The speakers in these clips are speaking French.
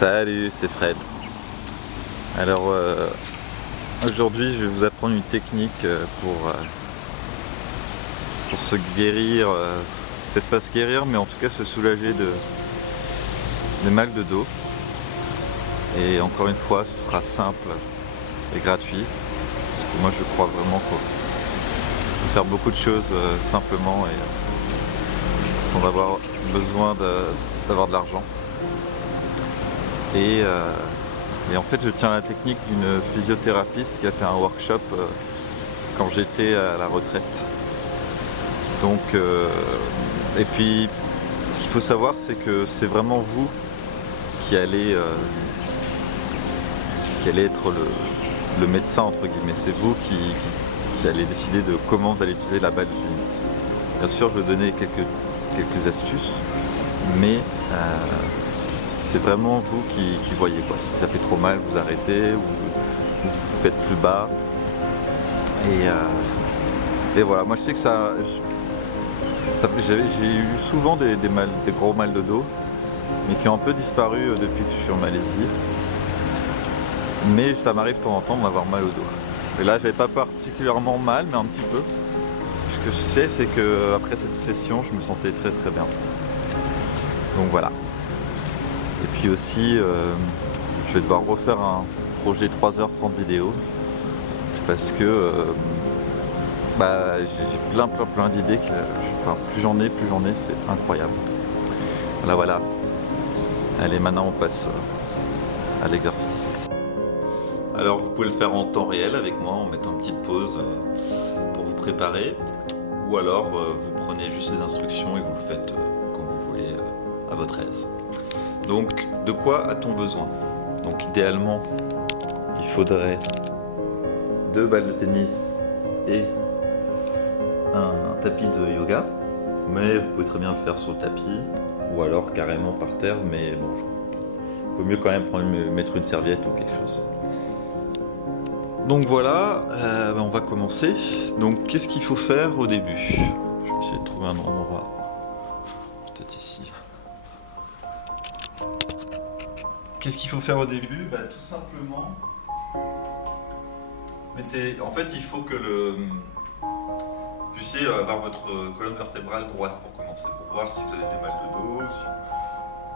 Salut, c'est Fred. Alors aujourd'hui je vais vous apprendre une technique pour se guérir, peut-être pas se guérir mais en tout cas se soulager des mal de dos. Et encore une fois ce sera simple et gratuit parce que moi je crois vraiment qu'on peut faire beaucoup de choses simplement et sans avoir besoin d'avoir de l'argent. Et en fait je tiens la technique d'une physiothérapeute qui a fait un workshop quand j'étais à la retraite. Donc et puis ce qu'il faut savoir c'est que c'est vraiment vous qui allez être le médecin entre guillemets. C'est vous qui allez décider de comment vous allez utiliser la balle de tennis. Bien sûr je vais donner quelques astuces, mais c'est vraiment vous qui voyez quoi. Si ça fait trop mal, vous arrêtez ou vous faites plus bas. Et voilà, moi je sais que j'ai eu souvent des gros mal de dos, mais qui ont un peu disparu depuis que je suis en Malaisie. Mais ça m'arrive de temps en temps d'avoir mal au dos. Et là j'avais pas particulièrement mal, mais un petit peu. Ce que je sais c'est que après cette session je me sentais très très bien. Donc voilà. Et puis aussi, je vais devoir refaire un projet 3h30 vidéo parce que j'ai plein d'idées. Plus j'en ai, c'est incroyable. Voilà. Allez, maintenant on passe à l'exercice. Alors vous pouvez le faire en temps réel avec moi en mettant une petite pause pour vous préparer, ou alors vous prenez juste les instructions et vous le faites comme vous voulez à votre aise. Donc, de quoi a-t-on besoin? Donc, idéalement, il faudrait 2 balles de tennis et un tapis de yoga. Mais vous pouvez très bien le faire sur le tapis ou alors carrément par terre. Mais bon, il vaut mieux quand même mettre une serviette ou quelque chose. Donc voilà, on va commencer. Donc, qu'est-ce qu'il faut faire au début? Je vais essayer de trouver un endroit. Peut-être ici. Qu'est-ce qu'il faut faire au début? Tout simplement, en fait, il faut que vous puissiez avoir votre colonne vertébrale droite pour commencer, pour voir si vous avez des mal de dos.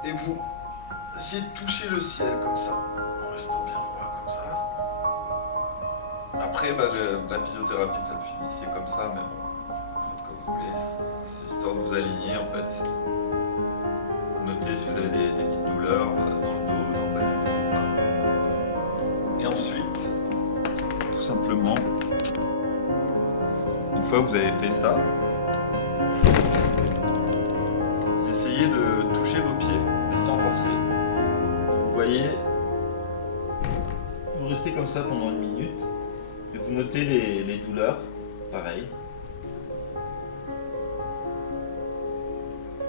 Et vous essayez de toucher le ciel comme ça, en restant bien droit comme ça. Après, la physiothérapie, ça le finissait comme ça, mais bon, faites comme vous voulez. C'est histoire de vous aligner en fait. Notez si vous avez des petites douleurs dans le dos, dans le bas du dos. Et ensuite, tout simplement, une fois que vous avez fait ça, vous essayez de toucher vos pieds, mais sans forcer. Vous voyez, vous restez comme ça pendant 1 minute, et vous notez les douleurs, pareil.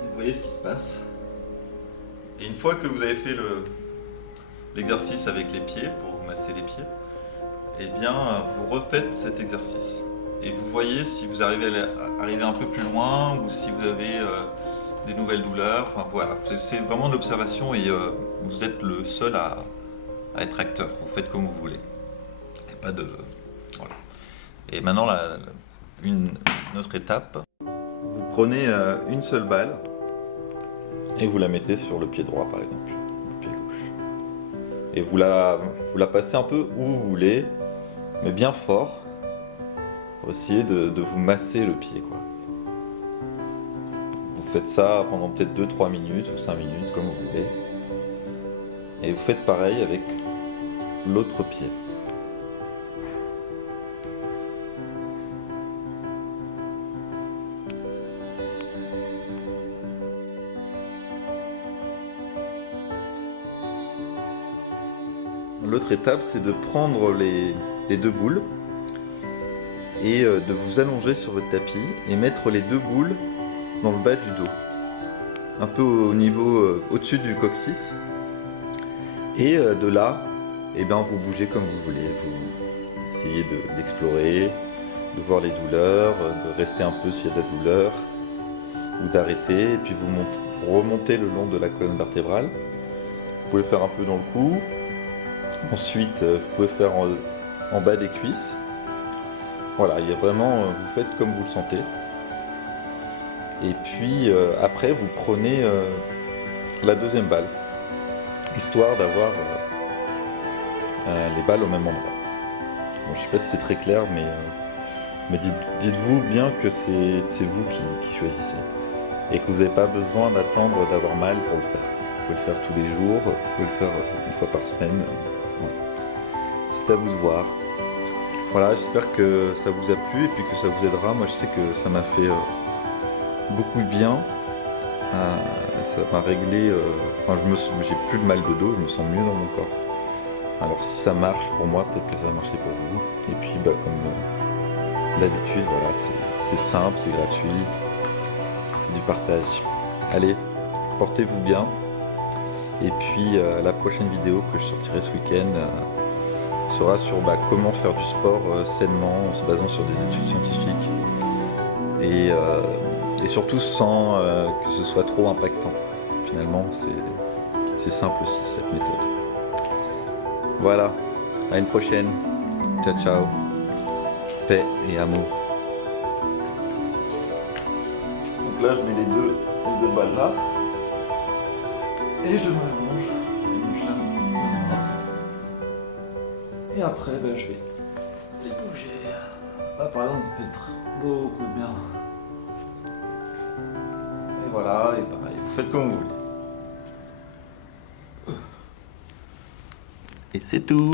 Vous voyez ce qui se passe. Et une fois que vous avez fait l'exercice avec les pieds, pour vous masser les pieds, eh bien vous refaites cet exercice. Et vous voyez si vous arrivez à arriver un peu plus loin ou si vous avez des nouvelles douleurs. Enfin voilà, c'est vraiment de l'observation et vous êtes le seul à être acteur. Vous faites comme vous voulez. Et pas de... Voilà. Et maintenant, une autre étape. Vous prenez une seule balle. Et vous la mettez sur le pied droit par exemple, le pied gauche. Et vous la passez un peu où vous voulez, mais bien fort, pour essayer de vous masser le pied, quoi. Vous faites ça pendant peut-être 2-3 minutes ou 5 minutes, comme vous voulez. Et vous faites pareil avec l'autre pied. L'autre étape, c'est de prendre les 2 boules et de vous allonger sur votre tapis et mettre les 2 boules dans le bas du dos, un peu au niveau au-dessus du coccyx. Et de là, vous bougez comme vous voulez. Vous essayez d'explorer, de voir les douleurs, de rester un peu s'il y a de la douleur, ou d'arrêter, et puis vous remontez le long de la colonne vertébrale. vous pouvez le faire un peu dans le cou. Ensuite, vous pouvez faire en bas des cuisses. Voilà, il y a vraiment, vous faites comme vous le sentez. Et puis après, vous prenez la deuxième balle, histoire d'avoir les balles au même endroit. Bon, je ne sais pas si c'est très clair, mais dites-vous bien que c'est vous qui choisissez et que vous n'avez pas besoin d'attendre d'avoir mal pour le faire. Vous pouvez le faire tous les jours, vous pouvez le faire une fois par semaine. Voilà. C'est à vous de voir. Voilà, j'espère que ça vous a plu et puis que ça vous aidera. Moi, je sais que ça m'a fait beaucoup de bien. Ça m'a réglé. J'ai plus de mal de dos, je me sens mieux dans mon corps. Alors, si ça marche pour moi, peut-être que ça va marcher pour vous. Et puis, comme d'habitude, voilà, c'est simple, c'est gratuit, c'est du partage. Allez, portez-vous bien. Et puis, la prochaine vidéo que je sortirai ce week-end sera sur comment faire du sport sainement en se basant sur des études scientifiques et surtout sans que ce soit trop impactant. Finalement, c'est simple aussi cette méthode. Voilà, à une prochaine. Ciao ciao, paix et amour. Donc là je mets les deux balles là et je m'allonge. Et après, je vais les bouger. Là, par exemple, ça peut être beaucoup de bien. Et voilà, et pareil, vous faites comme vous voulez. Et c'est tout.